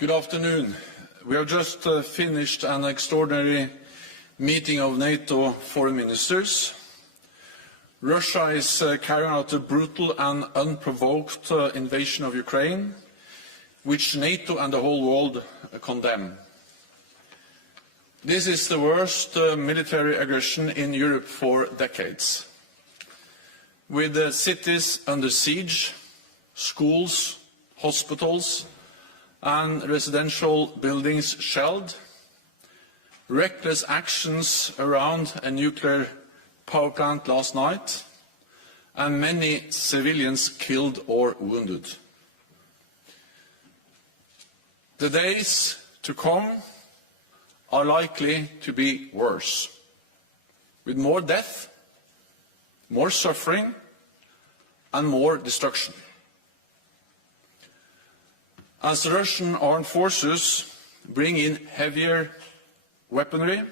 Good afternoon. We have just finished an extraordinary meeting of NATO foreign ministers. Russia is carrying out a brutal and unprovoked invasion of Ukraine, which NATO and the whole world condemn. This is the worst military aggression in Europe for decades. With cities under siege, schools, hospitals and residential buildings shelled, reckless actions around a nuclear power plant last night, and many civilians killed or wounded. The days to come are likely to be worse, with more death, more suffering, and more destruction. As the Russian armed forces bring in heavier weaponry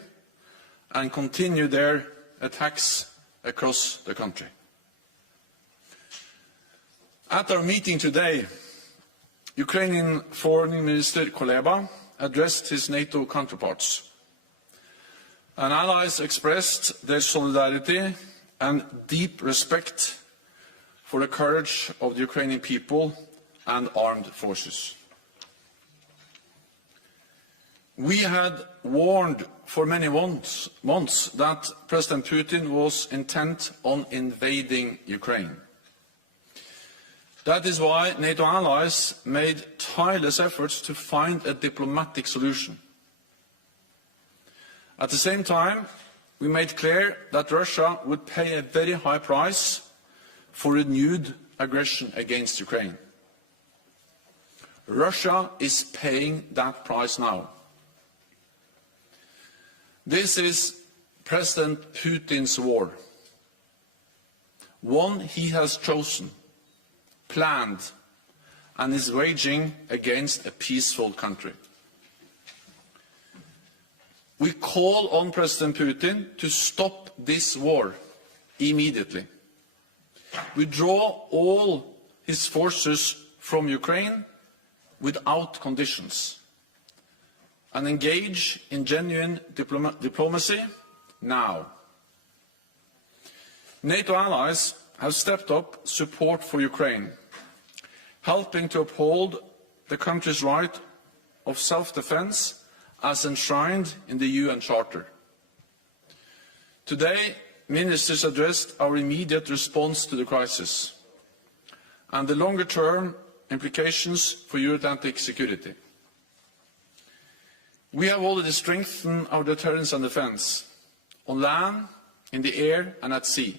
and continue their attacks across the country. At our meeting today, Ukrainian Foreign Minister Kuleba addressed his NATO counterparts, and allies expressed their solidarity and deep respect for the courage of the Ukrainian people and armed forces. We had warned for many months that President Putin was intent on invading Ukraine. That is why NATO allies made tireless efforts to find a diplomatic solution. At the same time, we made clear that Russia would pay a very high price for renewed aggression against Ukraine. Russia is paying that price now. This is President Putin's war, one he has chosen, planned, and is waging against a peaceful country. We call on President Putin to stop this war immediately, withdraw all his forces from Ukraine without conditions, and engage in genuine diplomacy now. NATO allies have stepped up support for Ukraine, helping to uphold the country's right of self-defense as enshrined in the UN Charter. Today, ministers addressed our immediate response to the crisis and the longer-term implications for Euro-Atlantic security. We have already strengthened our deterrence and defence, on land, in the air and at sea.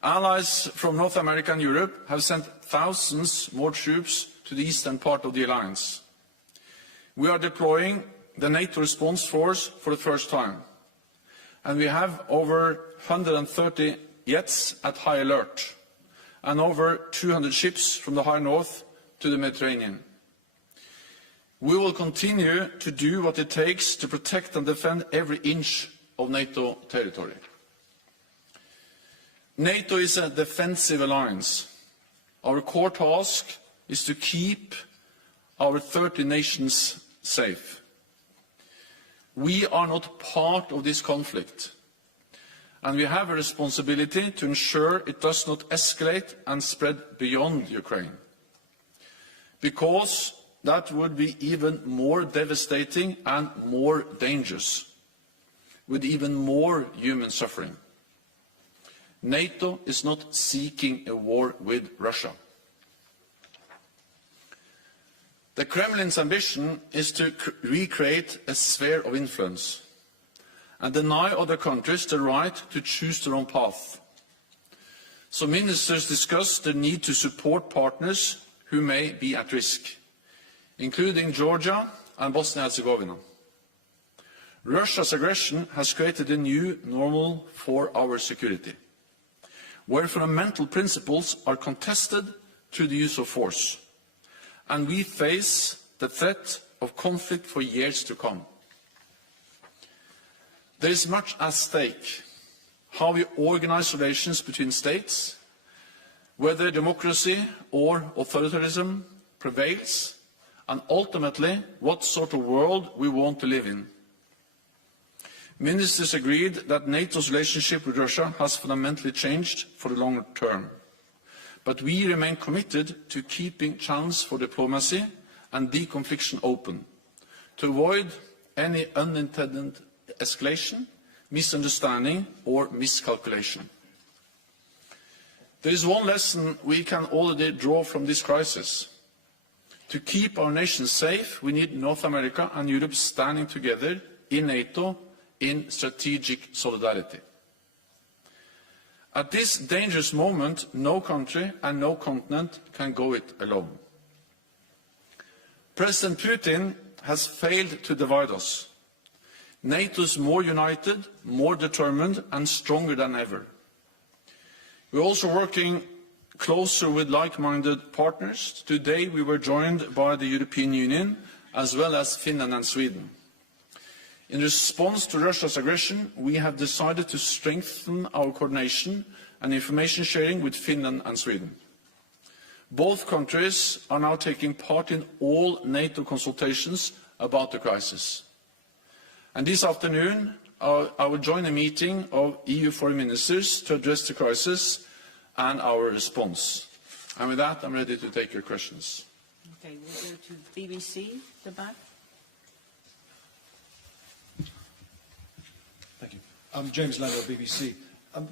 Allies from North America and Europe have sent thousands more troops to the eastern part of the alliance. We are deploying the NATO response force for the first time, and we have over 130 jets at high alert and over 200 ships from the high north to the Mediterranean. We will continue to do what it takes to protect and defend every inch of NATO territory. NATO is a defensive alliance. Our core task is to keep our 30 nations safe. We are not part of this conflict, and we have a responsibility to ensure it does not escalate and spread beyond Ukraine, because that would be even more devastating and more dangerous, with even more human suffering. NATO is not seeking a war with Russia. The Kremlin's ambition is to recreate a sphere of influence and deny other countries the right to choose their own path. So ministers discussed the need to support partners who may be at risk, including Georgia and Bosnia-Herzegovina. Russia's aggression has created a new normal for our security, where fundamental principles are contested through the use of force, and we face the threat of conflict for years to come. There is much at stake: how we organize relations between states, whether democracy or authoritarianism prevails, and ultimately what sort of world we want to live in. Ministers agreed that NATO's relationship with Russia has fundamentally changed for the long term. But we remain committed to keeping channels for diplomacy and deconfliction open, to avoid any unintended escalation, misunderstanding or miscalculation. There is one lesson we can already draw from this crisis. To keep our nation safe, we need North America and Europe standing together in NATO in strategic solidarity. At this dangerous moment, no country and no continent can go it alone. President Putin has failed to divide us. NATO is more united, more determined and stronger than ever. We are also working closer with like-minded partners. Today we were joined by the European Union as well as Finland and Sweden. In response to Russia's aggression, we have decided to strengthen our coordination and information sharing with Finland and Sweden. Both countries are now taking part in all NATO consultations about the crisis. And this afternoon, I will join a meeting of EU foreign ministers to address the crisis and our response. And with that, I'm ready to take your questions. Okay, we'll go to BBC, the back. Thank you. I'm James Landau, BBC.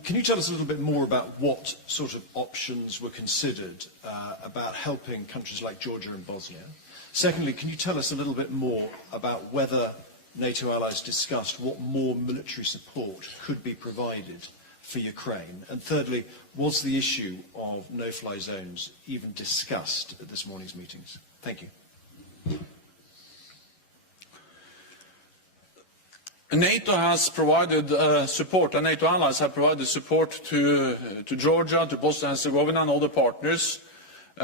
Can you tell us a little bit more about what sort of options were considered about helping countries like Georgia and Bosnia? Secondly, can you tell us a little bit more about whether NATO allies discussed what more military support could be provided for Ukraine? And thirdly, was the issue of no-fly zones even discussed at this morning's meetings? Thank you. NATO has provided support, and NATO allies have provided support to Georgia, to Bosnia and Herzegovina and other partners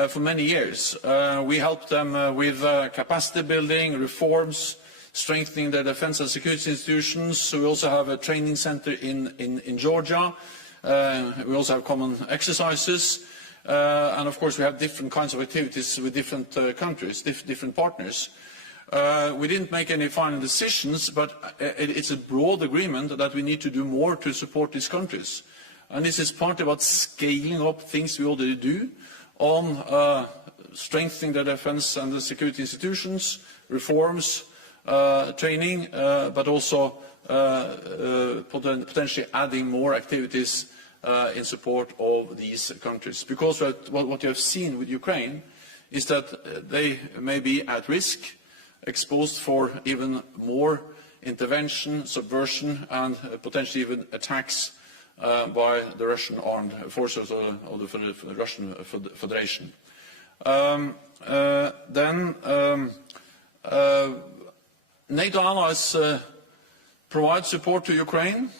for many years. We helped them with capacity building, reforms, strengthening their defense and security institutions. We also have a training center in Georgia. We also have common exercises. And of course we have different kinds of activities with different countries, different partners. We didn't make any final decisions, but it's a broad agreement that we need to do more to support these countries. And this is partly about scaling up things we already do on strengthening the defense and the security institutions, reforms, training, but also potentially adding more activities in support of these countries. Because what you have seen with Ukraine is that they may be at risk, exposed for even more intervention, subversion and potentially even attacks by the Russian armed forces of the Russian Federation. NATO allies provide support to Ukraine.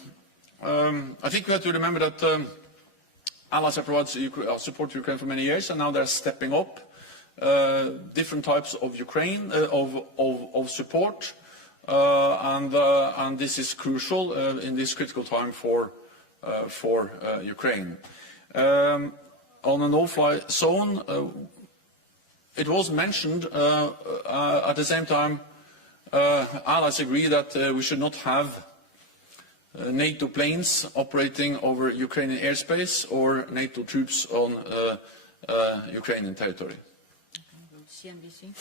I think we have to remember that allies have provided support to Ukraine for many years, and now they're stepping up different types of Ukraine of support, and this is crucial in this critical time for Ukraine. On a no-fly zone, it was mentioned at the same time. Allies agree that we should not have NATO planes operating over Ukrainian airspace or NATO troops on Ukrainian territory. CNBC.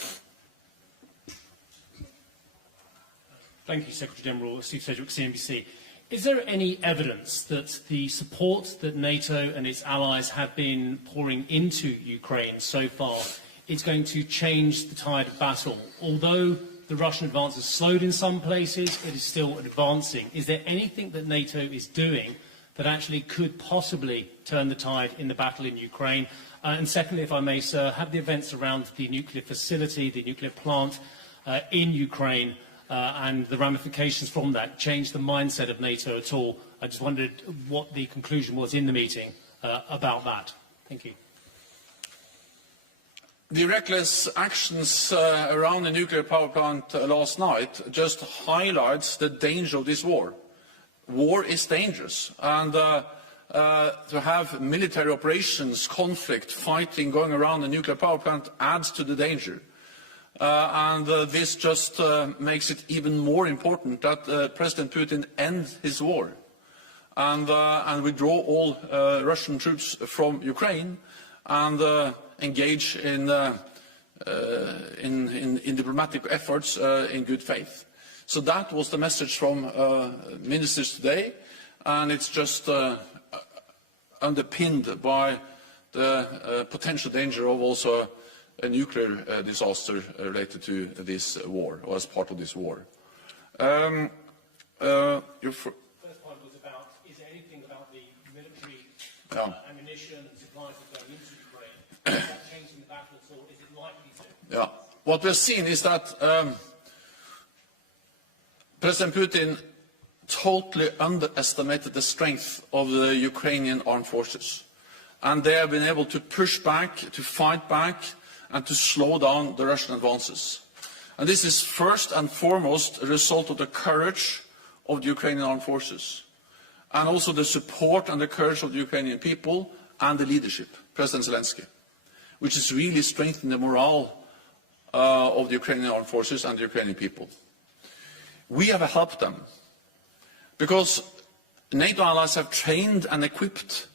Thank you, Secretary-General Steve Sedgwick, CNBC. Is there any evidence that the support that NATO and its allies have been pouring into Ukraine so far is going to change the tide of battle? Although the Russian advance has slowed in some places, it is still advancing. Is there anything that NATO is doing that actually could possibly turn the tide in the battle in Ukraine? And secondly, if I may, sir, have the events around the nuclear facility, the nuclear plant in Ukraine and the ramifications from that changed the mindset of NATO at all? I just wondered what the conclusion was in the meeting about that. Thank you. The reckless actions around the nuclear power plant last night just highlights the danger of this war. War is dangerous, and to have military operations, conflict, fighting going around the nuclear power plant adds to the danger. This just makes it even more important that President Putin end his war and withdraw all Russian troops from Ukraine and engage in diplomatic efforts in good faith. So that was the message from ministers today, and it's just underpinned by the potential danger of also a nuclear disaster related to this war, or as part of this war. First point was about, is there anything about the military ammunition and supplies that are going into Ukraine? Is that changing the battle at all? Is it likely to? Yeah. What we've seen is that President Putin totally underestimated the strength of the Ukrainian armed forces. And they have been able to push back, to fight back, and to slow down the Russian advances. And this is first and foremost a result of the courage of the Ukrainian armed forces, and also the support and the courage of the Ukrainian people and the leadership, President Zelensky, which has really strengthened the morale of the Ukrainian armed forces and the Ukrainian people. We have helped them because NATO allies have trained and equipped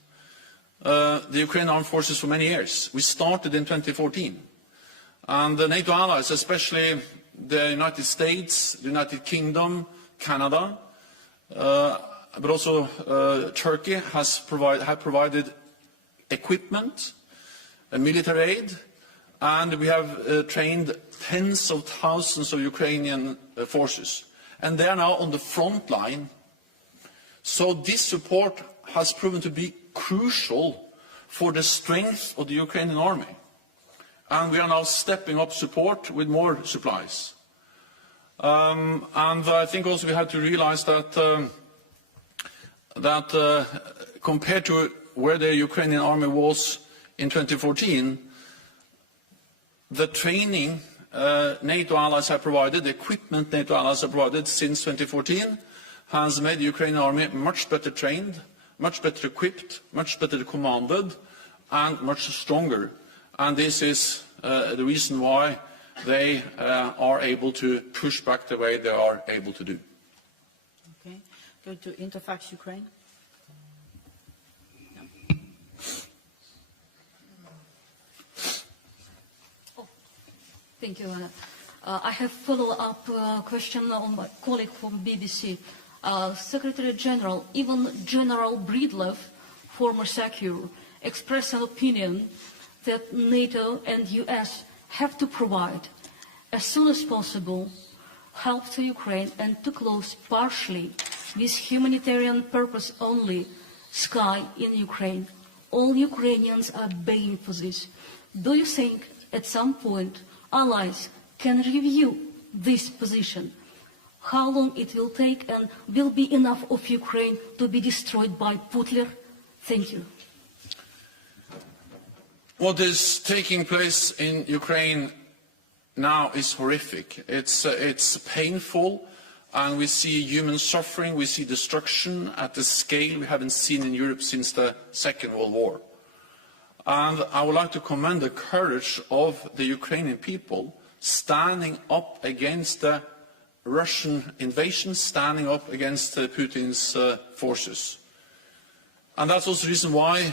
the Ukrainian armed forces for many years. We started in 2014. And the NATO allies, especially the United States, the United Kingdom, Canada, but also Turkey, have provided equipment, military aid, and we have trained tens of thousands of Ukrainian forces. And they are now on the front line. So this support has proven to be crucial for the strength of the Ukrainian army. And we are now stepping up support with more supplies. And I think also we have to realize that, compared to where the Ukrainian army was in 2014, the training NATO allies have provided, the equipment NATO allies have provided since 2014, has made the Ukrainian army much better trained, much better equipped, much better commanded, and much stronger. And this is the reason why they are able to push back the way they are able to do. Okay. Go to Interfax Ukraine. Oh, thank you, Anna. I have follow-up question on my colleague from BBC. Secretary General, even General Breedlove, former SACEUR, expressed an opinion that NATO and US have to provide, as soon as possible, help to Ukraine and to close partially, with humanitarian purpose only, sky in Ukraine. All Ukrainians are begging for this. Do you think at some point allies can review this position? How long it will take, and will be enough of Ukraine to be destroyed by Putin? Thank you. What is taking place in Ukraine now is horrific. It's painful, and we see human suffering, we see destruction at a scale we haven't seen in Europe since the Second World War. And I would like to commend the courage of the Ukrainian people standing up against the Russian invasion, standing up against Putin's forces. And that's also the reason why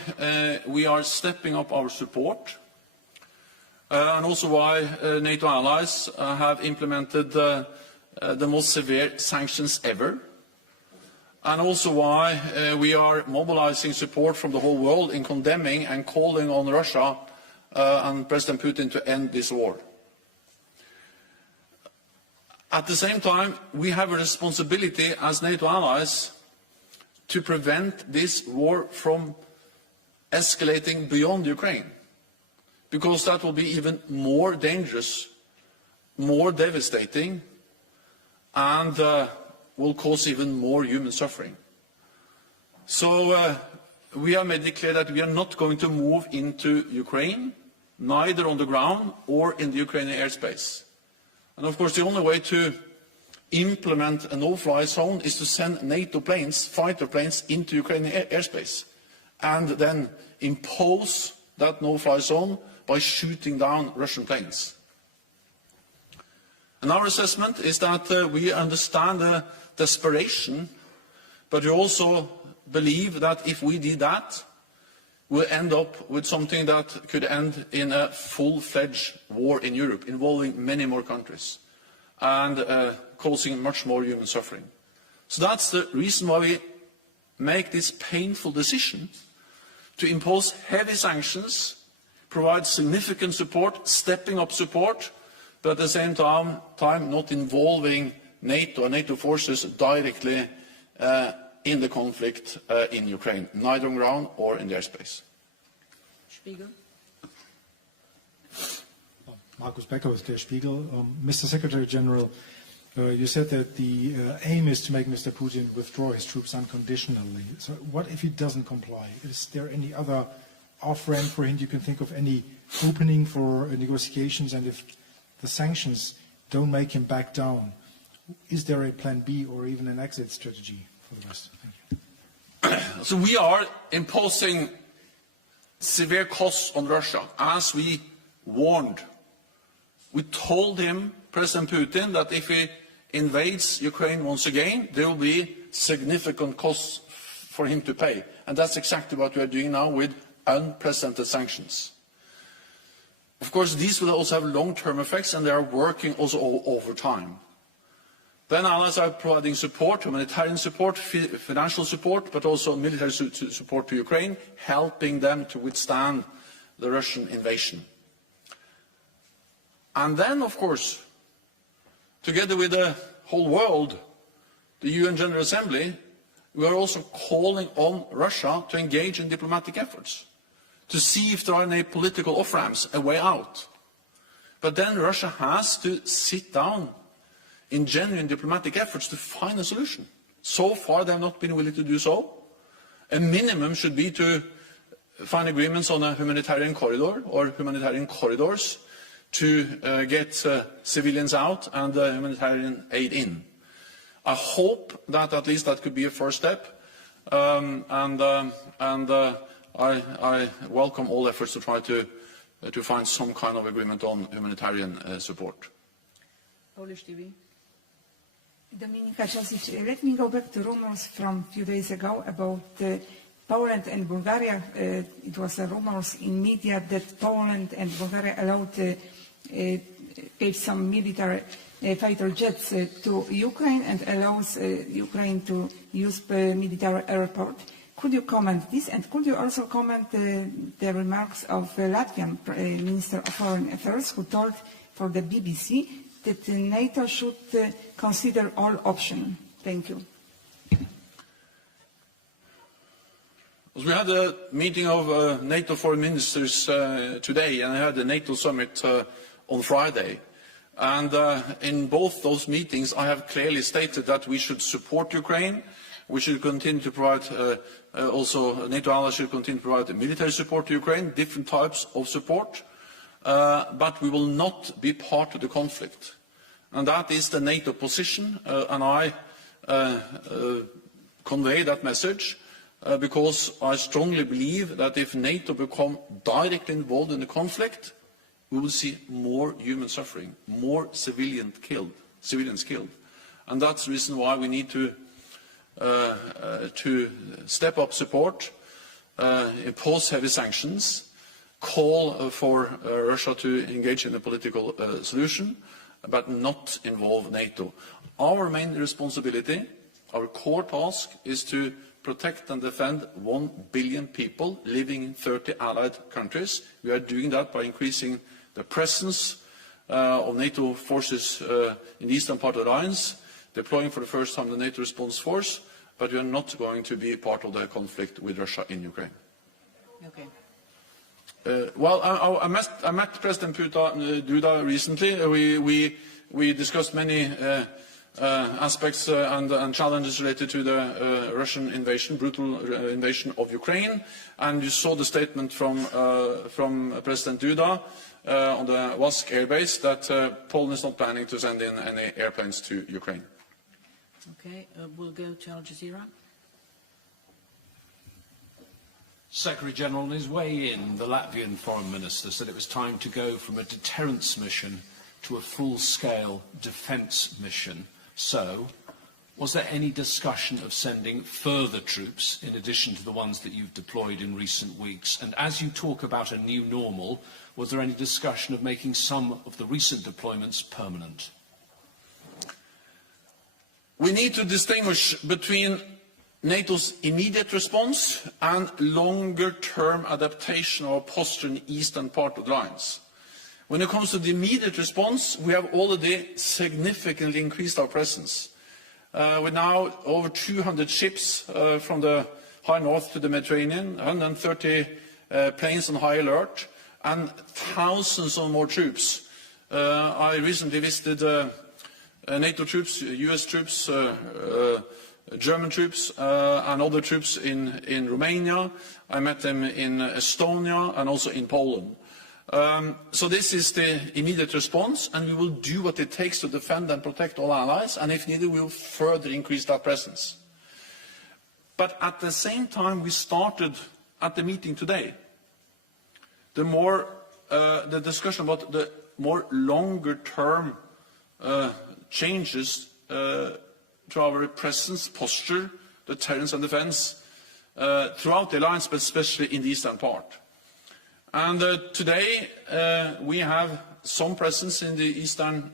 we are stepping up our support, and also why NATO allies have implemented the most severe sanctions ever, and also why we are mobilizing support from the whole world in condemning and calling on Russia and President Putin to end this war. At the same time, we have a responsibility as NATO allies to prevent this war from escalating beyond Ukraine, because that will be even more dangerous, more devastating, and will cause even more human suffering. So we have made it clear that we are not going to move into Ukraine, neither on the ground or in the Ukrainian airspace. And of course, the only way to implement a no-fly zone is to send NATO planes, fighter planes, into Ukrainian airspace, and then impose that no-fly zone by shooting down Russian planes. And our assessment is that we understand the desperation, but we also believe that if we did that, we'll end up with something that could end in a full-fledged war in Europe, involving many more countries, and causing much more human suffering. So that's the reason why we make this painful decision to impose heavy sanctions, provide significant support, stepping up support, but at the same time not involving NATO and NATO forces directly in the conflict in Ukraine, neither on ground or in the airspace. Spiegel. Markus Becker with Der Spiegel. Mr. Secretary General, you said that the aim is to make Mr. Putin withdraw his troops unconditionally. So what if he doesn't comply? Is there any other off-ramp for him? You can think of any opening for negotiations? And if the sanctions don't make him back down, is there a plan B or even an exit strategy for the West? Thank you. So we are imposing severe costs on Russia, as we warned. We told him, President Putin, that if he invades Ukraine once again, there will be significant costs for him to pay. And that's exactly what we are doing now with unprecedented sanctions. Of course, these will also have long-term effects, and they are working also over time. Then allies are providing support, humanitarian support, financial support, but also military support to Ukraine, helping them to withstand the Russian invasion. And then, of course, together with the whole world, the UN General Assembly, we are also calling on Russia to engage in diplomatic efforts, to see if there are any political off-ramps, a way out. But then Russia has to sit down in genuine diplomatic efforts to find a solution. So far, they have not been willing to do so. A minimum should be to find agreements on a humanitarian corridor or humanitarian corridors to get civilians out and humanitarian aid in. I hope that at least that could be a first step, and I welcome all efforts to try to find some kind of agreement on humanitarian support. Polish TV. Dominika Czasic, let me go back to rumors from a few days ago about Poland and Bulgaria. It was rumors in media that Poland and Bulgaria gave some military fighter jets to Ukraine and allows Ukraine to use the military airport. Could you comment this, and could you also comment the remarks of the Latvian Minister of Foreign Affairs, who told for the BBC that NATO should consider all options? Thank you. We had a meeting of NATO foreign ministers today, and I had a NATO summit on Friday. And in both those meetings, I have clearly stated that we should support Ukraine. We should continue to provide, also NATO allies should continue to provide military support to Ukraine, different types of support. But we will not be part of the conflict. And that is the NATO position, and I convey that message because I strongly believe that if NATO become directly involved in the conflict, we will see more human suffering, more civilians killed. And that's the reason why we need to step up support, impose heavy sanctions, call for Russia to engage in a political solution, but not involve NATO. Our main responsibility, our core task, is to protect and defend 1 billion people living in 30 allied countries. We are doing that by increasing the presence of NATO forces in the eastern part of the alliance, deploying for the first time the NATO response force, but we are not going to be part of the conflict with Russia in Ukraine. Okay. Well, I met President Duda recently. We discussed many aspects and challenges related to the Russian invasion, brutal invasion of Ukraine. And you saw the statement from President Duda on the Wask air base that Poland is not planning to send in any airplanes to Ukraine. Okay, we'll go to Al Jazeera. Secretary General, on his way in, the Latvian Foreign Minister said it was time to go from a deterrence mission to a full-scale defence mission. So, was there any discussion of sending further troops in addition to the ones that you've deployed in recent weeks? And as you talk about a new normal, was there any discussion of making some of the recent deployments permanent? We need to distinguish between NATO's immediate response and longer-term adaptation of our posture in the eastern part of the alliance. When it comes to the immediate response, we have already significantly increased our presence. With now over 200 ships from the high north to the Mediterranean, 130 planes on high alert, and thousands of more troops. I recently visited NATO troops, US troops, German troops, and other troops in Romania. I met them in Estonia and also in Poland. So this is the immediate response, and we will do what it takes to defend and protect all allies, and if needed, we will further increase that presence. But at the same time, we started at the meeting today, the discussion about the more longer-term changes to our presence, posture, deterrence and defence throughout the alliance, but especially in the eastern part. And today we have some presence in the eastern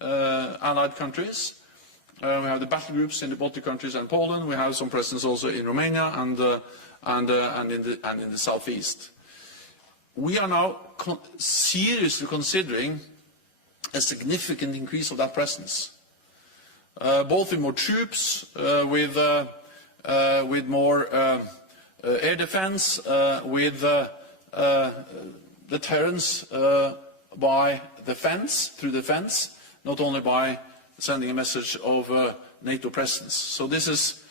allied countries. We have the battle groups in the Baltic countries and Poland. We have some presence also in Romania and in the southeast. We are now seriously considering a significant increase of that presence, both with more troops, with more air defence, with deterrence by defence, through defence, not only by sending a message of NATO presence. So this is,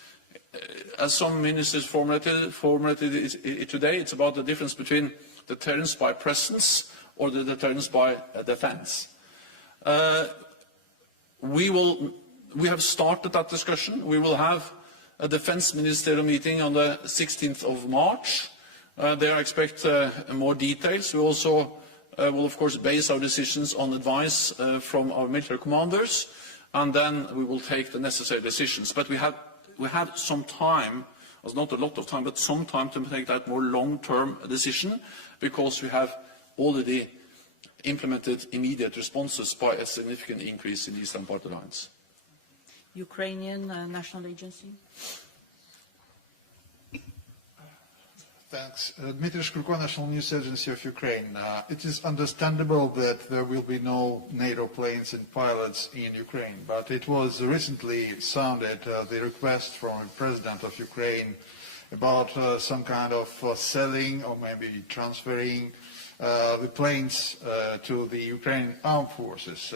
as some ministers formulated it today, it's about the difference between deterrence by presence or the deterrence by defence. We have started that discussion. We will have a defence ministerial meeting on the 16th of March. There I expect more details. We also will, of course, base our decisions on advice from our military commanders, and then we will take the necessary decisions. But we have some time, it's not a lot of time, but some time to take that more long-term decision, because we have already implemented immediate responses by a significant increase in the eastern part of the alliance. Ukrainian National Agency. Thanks. Dmitry Shkurko, National News Agency of Ukraine. It is understandable that there will be no NATO planes and pilots in Ukraine, but it was recently sounded the request from the President of Ukraine about some kind of selling or maybe transferring the planes to the Ukrainian armed forces.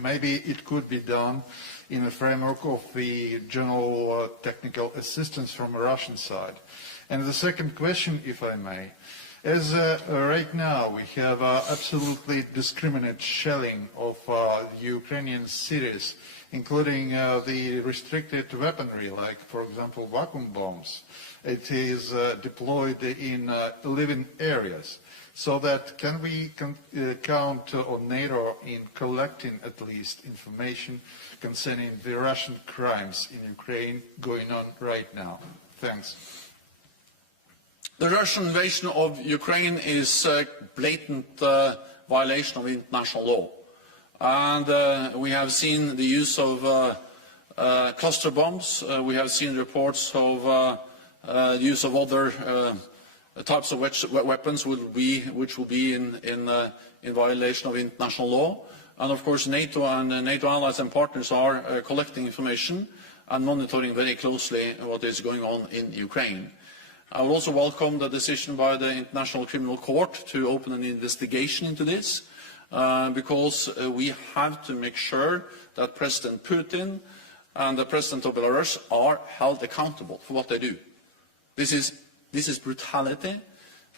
Maybe it could be done in the framework of the general technical assistance from the Russian side. And the second question, if I may, is right now we have absolutely discriminate shelling of Ukrainian cities, including the restricted weaponry, like, for example, vacuum bombs. It is deployed in living areas. So that can we count on NATO in collecting at least information concerning the Russian crimes in Ukraine going on right now? Thanks. The Russian invasion of Ukraine is a blatant violation of international law. And we have seen the use of cluster bombs. We have seen reports of the use of other types of weapons which will be in violation of international law. And of course NATO and NATO allies and partners are collecting information and monitoring very closely what is going on in Ukraine. I would also welcome the decision by the International Criminal Court to open an investigation into this, because we have to make sure that President Putin and the President of Belarus are held accountable for what they do. This is brutality,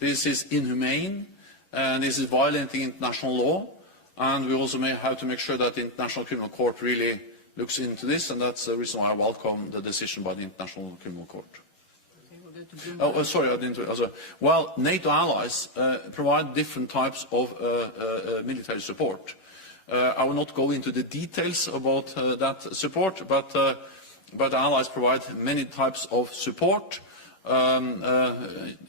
this is inhumane, and this is violating international law, and we also have to make sure that the International Criminal Court really looks into this, and that's the reason why I welcome the decision by the International Criminal Court. Oh, sorry, I didn't. Well, NATO allies provide different types of military support. I will not go into the details about that support, but the allies provide many types of support.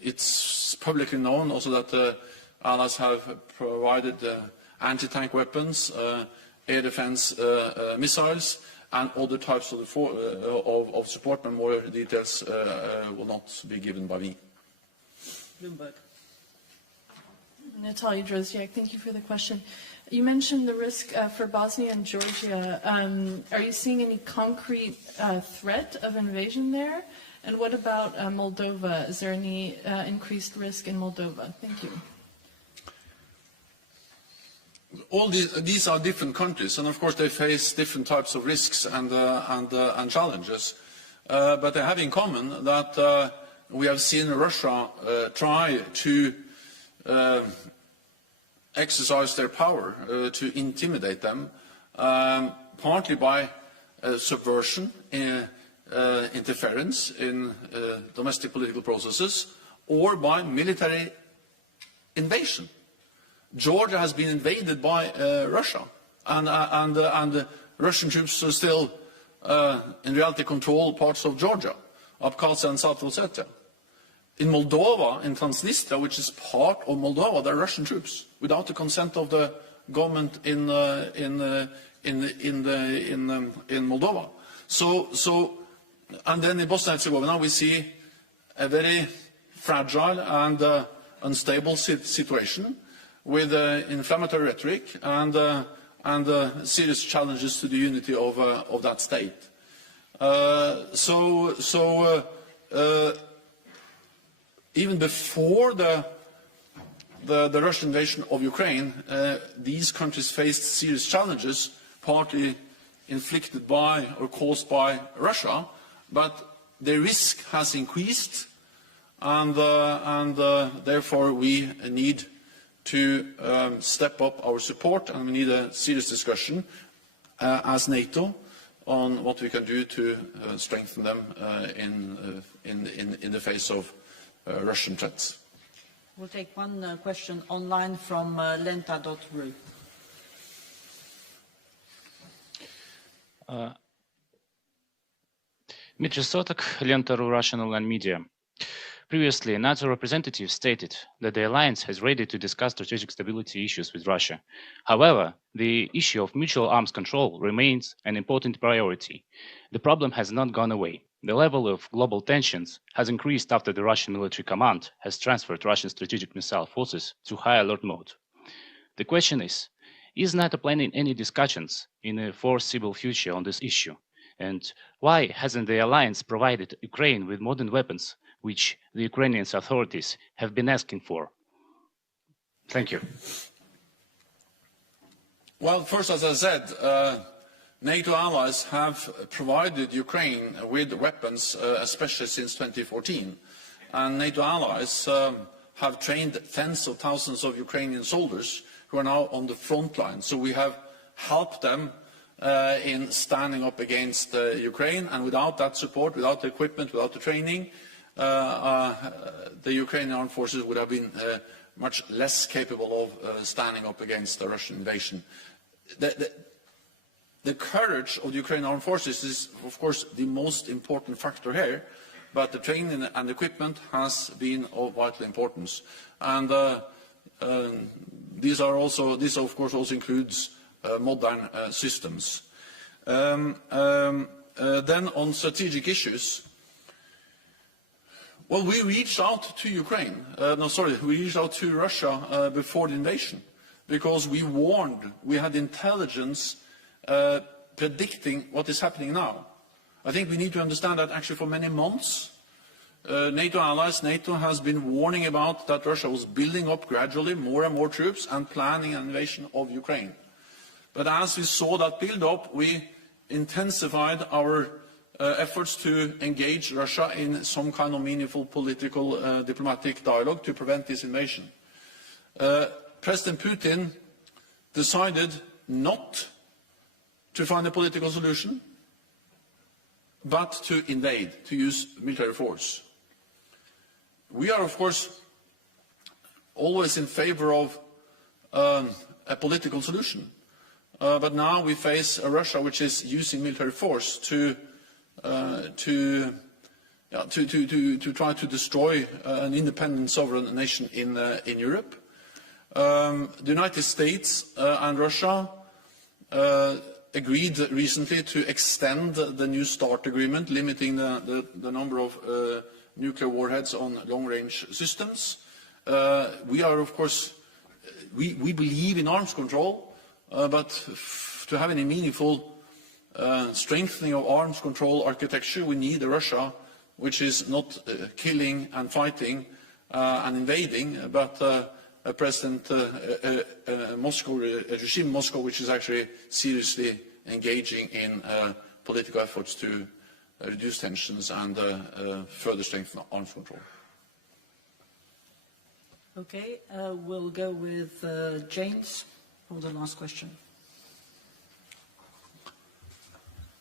It's publicly known also that the allies have provided anti-tank weapons, air defense missiles, and other types of support, but more details will not be given by me. Bloomberg. Natalia Drozdyak, thank you for the question. You mentioned the risk for Bosnia and Georgia. Are you seeing any concrete threat of invasion there? And what about Moldova? Is there any increased risk in Moldova? Thank you. All these are different countries, and of course they face different types of risks and challenges. But they have in common that we have seen Russia try to exercise their power to intimidate them, partly by subversion, interference in domestic political processes, or by military invasion. Georgia has been invaded by Russia, and Russian troops are still, in reality, control parts of Georgia, Abkhazia and South Ossetia. In Moldova, in Transnistria, which is part of Moldova, there are Russian troops without the consent of the government in Moldova. And then in Bosnia and Herzegovina, we see a very fragile and unstable situation with inflammatory rhetoric and serious challenges to the unity of that state. Even before the Russian invasion of Ukraine, these countries faced serious challenges, partly inflicted by or caused by Russia, but the risk has increased, and therefore we need to step up our support, and we need a serious discussion as NATO on what we can do to strengthen them in the face of Russian threats. We'll take one question online from lenta.ru. Dmitry Sotok, Lenta.ru, Russian online media. Previously, NATO representatives stated that the alliance is ready to discuss strategic stability issues with Russia. However, the issue of mutual arms control remains an important priority. The problem has not gone away. The level of global tensions has increased after the Russian military command has transferred Russian strategic missile forces to high alert mode. The question is NATO planning any discussions in a foreseeable future on this issue? And why hasn't the alliance provided Ukraine with modern weapons, which the Ukrainian authorities have been asking for? Thank you. Well, first, as I said, NATO allies have provided Ukraine with weapons, especially since 2014. And NATO allies have trained tens of thousands of Ukrainian soldiers who are now on the front line. So we have helped them in standing up against Ukraine. And without that support, without the equipment, without the training, the Ukrainian armed forces would have been much less capable of standing up against the Russian invasion. The courage of the Ukrainian armed forces is, of course, the most important factor here, but the training and equipment has been of vital importance. And this, of course, also includes modern systems. Then on strategic issues, well, we reached out to Ukraine. We reached out to Russia before the invasion, because we warned, we had intelligence predicting what is happening now. I think we need to understand that actually for many months, NATO allies, NATO has been warning about that Russia was building up gradually more and more troops and planning an invasion of Ukraine. But as we saw that build up, we intensified our efforts to engage Russia in some kind of meaningful political diplomatic dialogue to prevent this invasion. President Putin decided not to find a political solution, but to invade, to use military force. We are, of course, always in favor of a political solution. but now we face a Russia which is using military force to try to destroy an independent sovereign nation in Europe. The United States and Russia agreed recently to extend the New START agreement, limiting the number of nuclear warheads on long-range systems. We are, of course, we believe in arms control, but to have any meaningful strengthening of arms control architecture, we need a Russia which is not killing and fighting and invading, but a President Moscow, a regime Moscow, which is actually seriously engaging in political efforts to reduce tensions and further strengthen arms control. Okay, we'll go with James for the last question.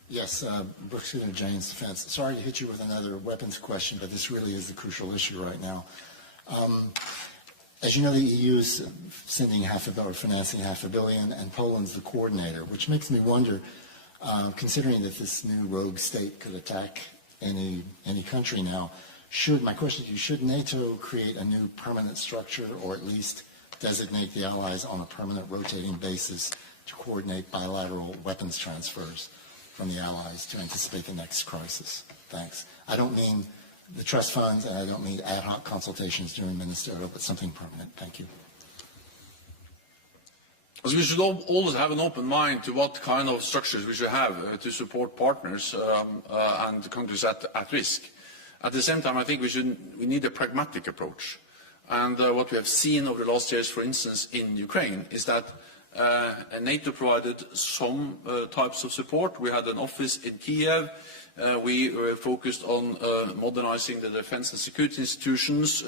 Yes, Brooks James Defense. Sorry to hit you with another weapons question, but this really is the crucial issue right now. As you know, the EU is sending financing $500 million, and Poland's the coordinator, which makes me wonder, considering that this new rogue state could attack any country now, my question to you, should NATO create a new permanent structure, or at least designate the allies on a permanent rotating basis to coordinate bilateral weapons transfers from the allies to anticipate the next crisis? Thanks. I don't mean the trust funds, and I don't mean ad hoc consultations during ministerial, but something permanent. Thank you. So we should always have an open mind to what kind of structures we should have to support partners and countries at risk. At the same time, I think we need a pragmatic approach. And what we have seen over the last years, for instance, in Ukraine, is that NATO provided some types of support. We had an office in Kyiv. We were focused on modernizing the defense and security institutions,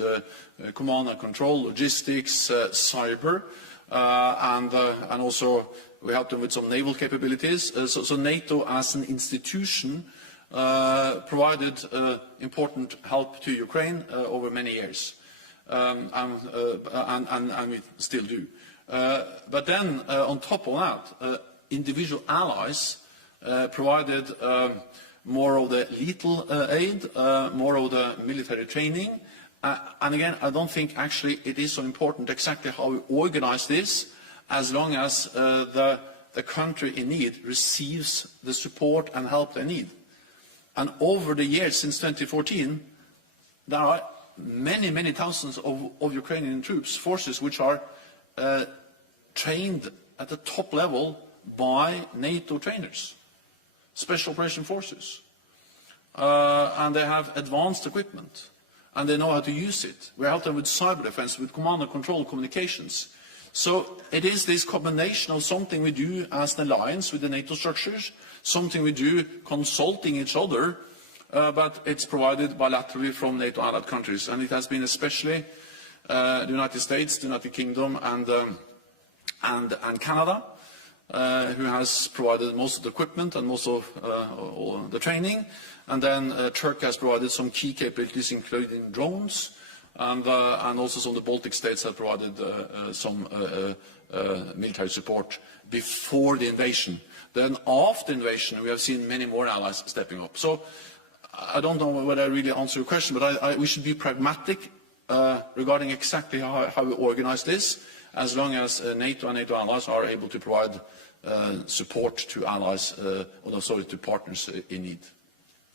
command and control, logistics, cyber, and also we helped them with some naval capabilities. So NATO as an institution provided important help to Ukraine over many years, and we still do. But then, on top of that, individual allies provided more of the lethal aid, more of the military training. And again, I don't think actually it is so important exactly how we organize this, as long as the country in need receives the support and help they need. And over the years since 2014, there are many, many thousands of Ukrainian troops, forces, which are trained at the top level by NATO trainers, special operation forces. And they have advanced equipment, and they know how to use it. We help them with cyber defense, with command and control communications. So it is this combination of something we do as an alliance with the NATO structures, something we do consulting each other, but it's provided bilaterally from NATO allied countries. And it has been especially the United States, the United Kingdom, and Canada, who has provided most of the equipment and most of all the training. And then Turkey has provided some key capabilities, including drones, and also some of the Baltic states have provided some military support before the invasion. Then after the invasion, we have seen many more allies stepping up. So I don't know whether I really answer your question, but we should be pragmatic regarding exactly how we organize this, as long as NATO and NATO allies are able to provide support to allies, to partners in need.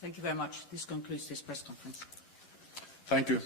Thank you very much. This concludes this press conference. Thank you.